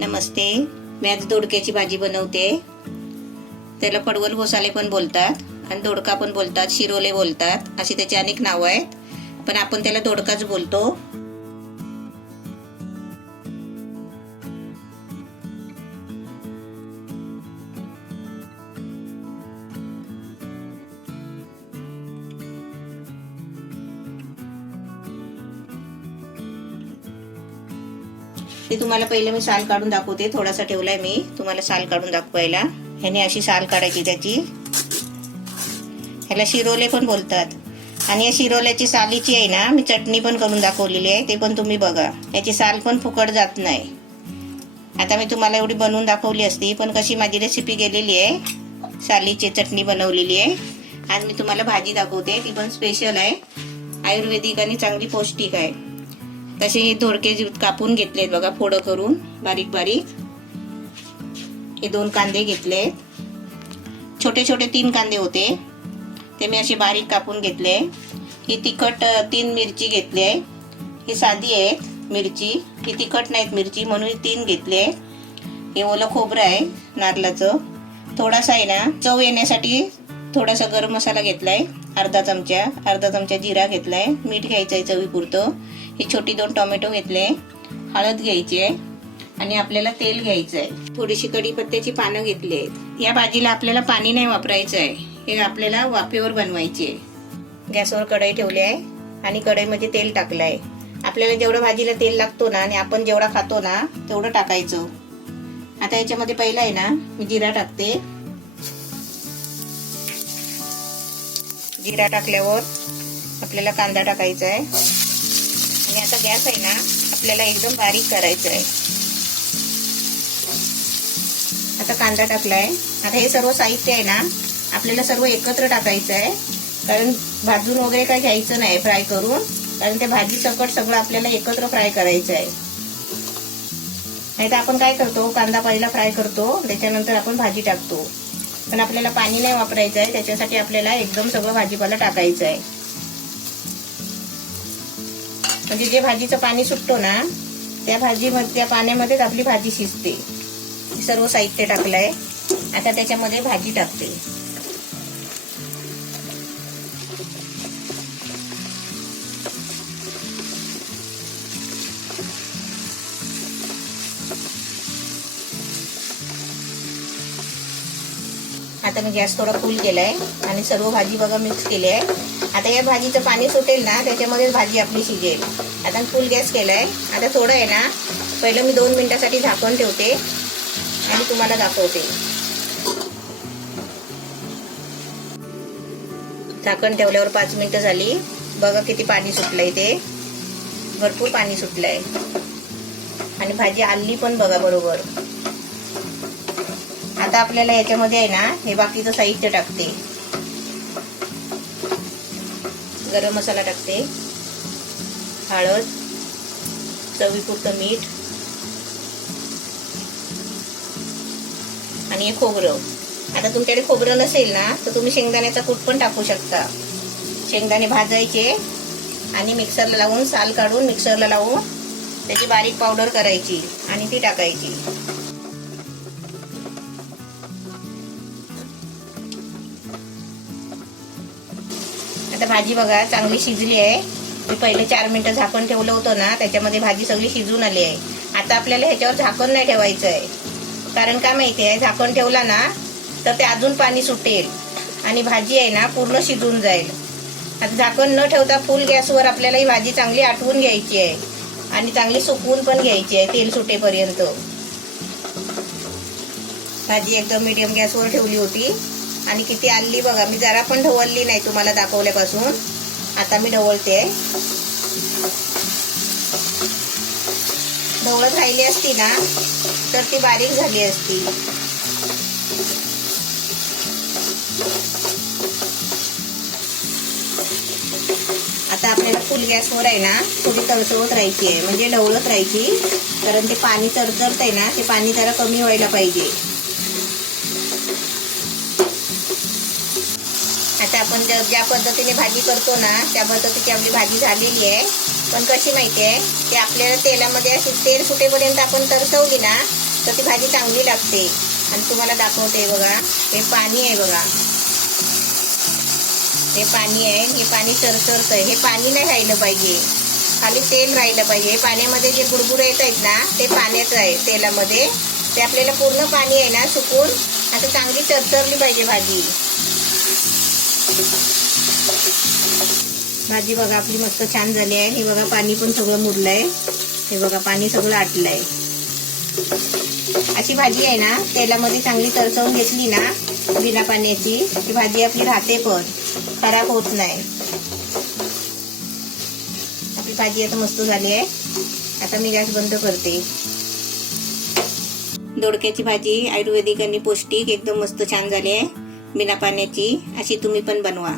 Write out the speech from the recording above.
नमस्ते. मी आज दोडक्याची भाजी बनवते. त्याला पडवल घोसाले पण बोलतात आणि दोडका पण बोलतात, शिरोले बोलतात, अशी त्याची अनेक नावं आहेत, पण आपण त्याला दोडकाच बोलतो. ते तुम्हाला पहिले मी साल काढून दाखवते. थोडासा ठेवलाय मी तुम्हाला साल काढून दाखवायला. ह्याने अशी साल काढायची त्याची. ह्याला शिरोले पण बोलतात आणि या शिरोल्याची सालीची आहे ना, मी चटणी पण करून दाखवलेली आहे, ते पण तुम्ही बघा. याची साल पण फुकट जात नाही. आता मी तुम्हाला एवढी बनवून दाखवली असती, पण कशी माझी रेसिपी गेलेली आहे, सालीची चटणी बनवलेली आहे. आज मी तुम्हाला भाजी दाखवते, ती पण स्पेशल आहे, आयुर्वेदिक आणि चांगली पौष्टिक आहे. तसे दोडके कापून घेतलेत बघा, फोडं करून बारीक बारीक. हे 2 कांदे घेतले, छोटे छोटे 3 कांदे होते, ते मी असे बारीक कापून घेतले. ही तिखट 3 मिरची घेतली आहे. ही साधी आहे मिरची, ही तिखट नाहीत मिरची, म्हणून 3 घेतले. हे ओलं खोबरं आहे नारळाचं. थोडासा आहे ना चव येण्यासाठी थोडासा गरम मसाला घेतलाय, अर्धा चमचा जिरा घेतलाय, मीठ घ्यायचंय चवीपुरतं. ही छोटी 2 टोमॅटो घेतले, हळद घ्यायची आहे आणि आपल्याला तेल घ्यायचं आहे. थोडीशी कढीपत्त्याची पानं घेतली आहेत. या भाजीला आपल्याला पाणी नाही वापरायचं आहे, हे आपल्याला वाफेवर बनवायची आहे. गॅसवर कढई ठेवली आहे आणि कढईमध्ये तेल टाकलं आहे. आपल्याला जेवढं भाजीला तेल लागतो ना आणि आपण जेवढा खातो ना तेवढं टाकायचं. आता याच्यामध्ये पहिला आहे ना मी जिरा टाकते. जिरा टाकल्यावर आपल्याला कांदा टाकायचा आहे आणि आता गॅस आहे ना आपल्याला एकदम बारीक करायचं आहे. आता कांदा टाकलाय. आता हे सर्व साहित्य आहे ना आपल्याला सर्व एकत्र टाकायचं आहे, कारण भाजून वगैरे काय घ्यायचं नाही फ्राय करून, कारण त्या भाजी सकट सगळं आपल्याला एकत्र फ्राय करायचं आहे. नाही तर आपण काय करतो, कांदा पहिला फ्राय करतो, त्याच्यानंतर आपण भाजी टाकतो, पण आपल्याला पाणी नाही वापरायचं आहे. त्याच्यासाठी आपल्याला एकदम सगळं भाजीपाला टाकायचं आहे, म्हणजे जे भाजीचं पाणी सुटतो ना त्या पाण्यामध्येच आपली भाजी शिजते. सर्व साहित्य टाकलंय. आता त्याच्यामध्ये भाजी टाकते. आता मी गॅस थोडा फुल केलाय आणि सर्व भाजी बघा मिक्स केली आहे. आता या भाजीचं पाणी सुटेल ना त्याच्यामध्येच भाजी आपली शिजेल. आता फुल गॅस केलाय. आता थोडं आहे ना पहिलं मी 2 मिनिटासाठी झाकण ठेवते आणि तुम्हाला दाखवते. झाकण ठेवल्यावर 5 मिनिटं झाली. बघा किती पाणी सुटलंय, ते भरपूर पाणी सुटलंय आणि भाजी आली पण बघा बरोबर. आता आपल्याला याच्यामध्ये आहे ना हे बाकीचं साहित्य टाकते. गरम मसाला टाकते, हळद, चवीपुरतं मीठ आणि हे खोबरं. आता तुमच्याकडे खोबरं नसेल ना तर तुम्ही शेंगदाण्याचा कूट पण टाकू शकता. शेंगदाणे भाजायचे आणि मिक्सरला लावून साल काढून मिक्सरला लावून त्याची बारीक पावडर करायची आणि ती टाकायची. आता भाजी बघा चांगली शिजली आहे. मी पहिले 4 मिनिटं झाकण ठेवलं होतं ना त्याच्यामध्ये भाजी सगळी शिजून आली आहे. आता आपल्याला ह्याच्यावर झाकण नाही ठेवायचं आहे, कारण का माहिती आहे, झाकण ठेवला ना तर ते अजून पाणी सुटेल आणि भाजी आहे ना पूर्ण शिजून जाईल. आता झाकण न ठेवता फुल गॅसवर आपल्याला ही भाजी चांगली आटवून घ्यायची आहे आणि चांगली सुकवून पण घ्यायची आहे तेल सुटेपर्यंत. भाजी एकदम मीडियम गॅसवर ठेवली होती आणि किती आली बघा. मी जरा पण ढवळली नाही तुम्हाला दाखवल्यापासून. आता मी ढवळते. ढवळत राहिली असती ना तर ती बारीक झाली असती. आता आपल्याला फुल गॅसवर आहे ना थोडी तळतळत राहायची आहे, म्हणजे ढवळत राहायची, कारण ते पाणी तरतरत आहे ना ते पाणी जरा कमी व्हायला पाहिजे. आता आपण ज्या पद्धतीने भाजी करतो ना त्या पद्धतीची आपली भाजी झालेली आहे. पण कशी माहिती आहे, ते आपल्याला तेलामध्ये अशी तेल सुटेपर्यंत आपण तरसवली ना तर ती भाजी चांगली लागते. आणि तुम्हाला दाखवते बघा, हे पाणी आहे बघा, हे पाणी आहे, हे पाणी चरचरत आहे. हे पाणी नाही राहिलं पाहिजे, खाली तेल राहिलं पाहिजे. हे पाण्यामध्ये जे बुडबुड येत आहेत ना, ते पाण्याचं आहे तेलामध्ये. ते आपल्याला पूर्ण पाणी आहे ना सुकून आता चांगली चरचरली पाहिजे भाजी. भाजी बघा आपली मस्त छान झाली आहे. हे बघा पाणी पण सगळं मुरलंय. हे बघा पाणी सगळं आटलंय. अशी भाजी आहे ना तेलामध्ये चांगली तरसवून घेतली ना बिना पाण्याची, ती भाजी आपली राहते पण खराब होत नाही. आपली भाजी आता मस्त झाली आहे. आता मी गॅस बंद करते. दोडक्याची भाजी आयुर्वेदिक आणि पौष्टिक एकदम मस्त छान झाली आहे बिना पाण्याची. अशी तुम्ही पण बनवा.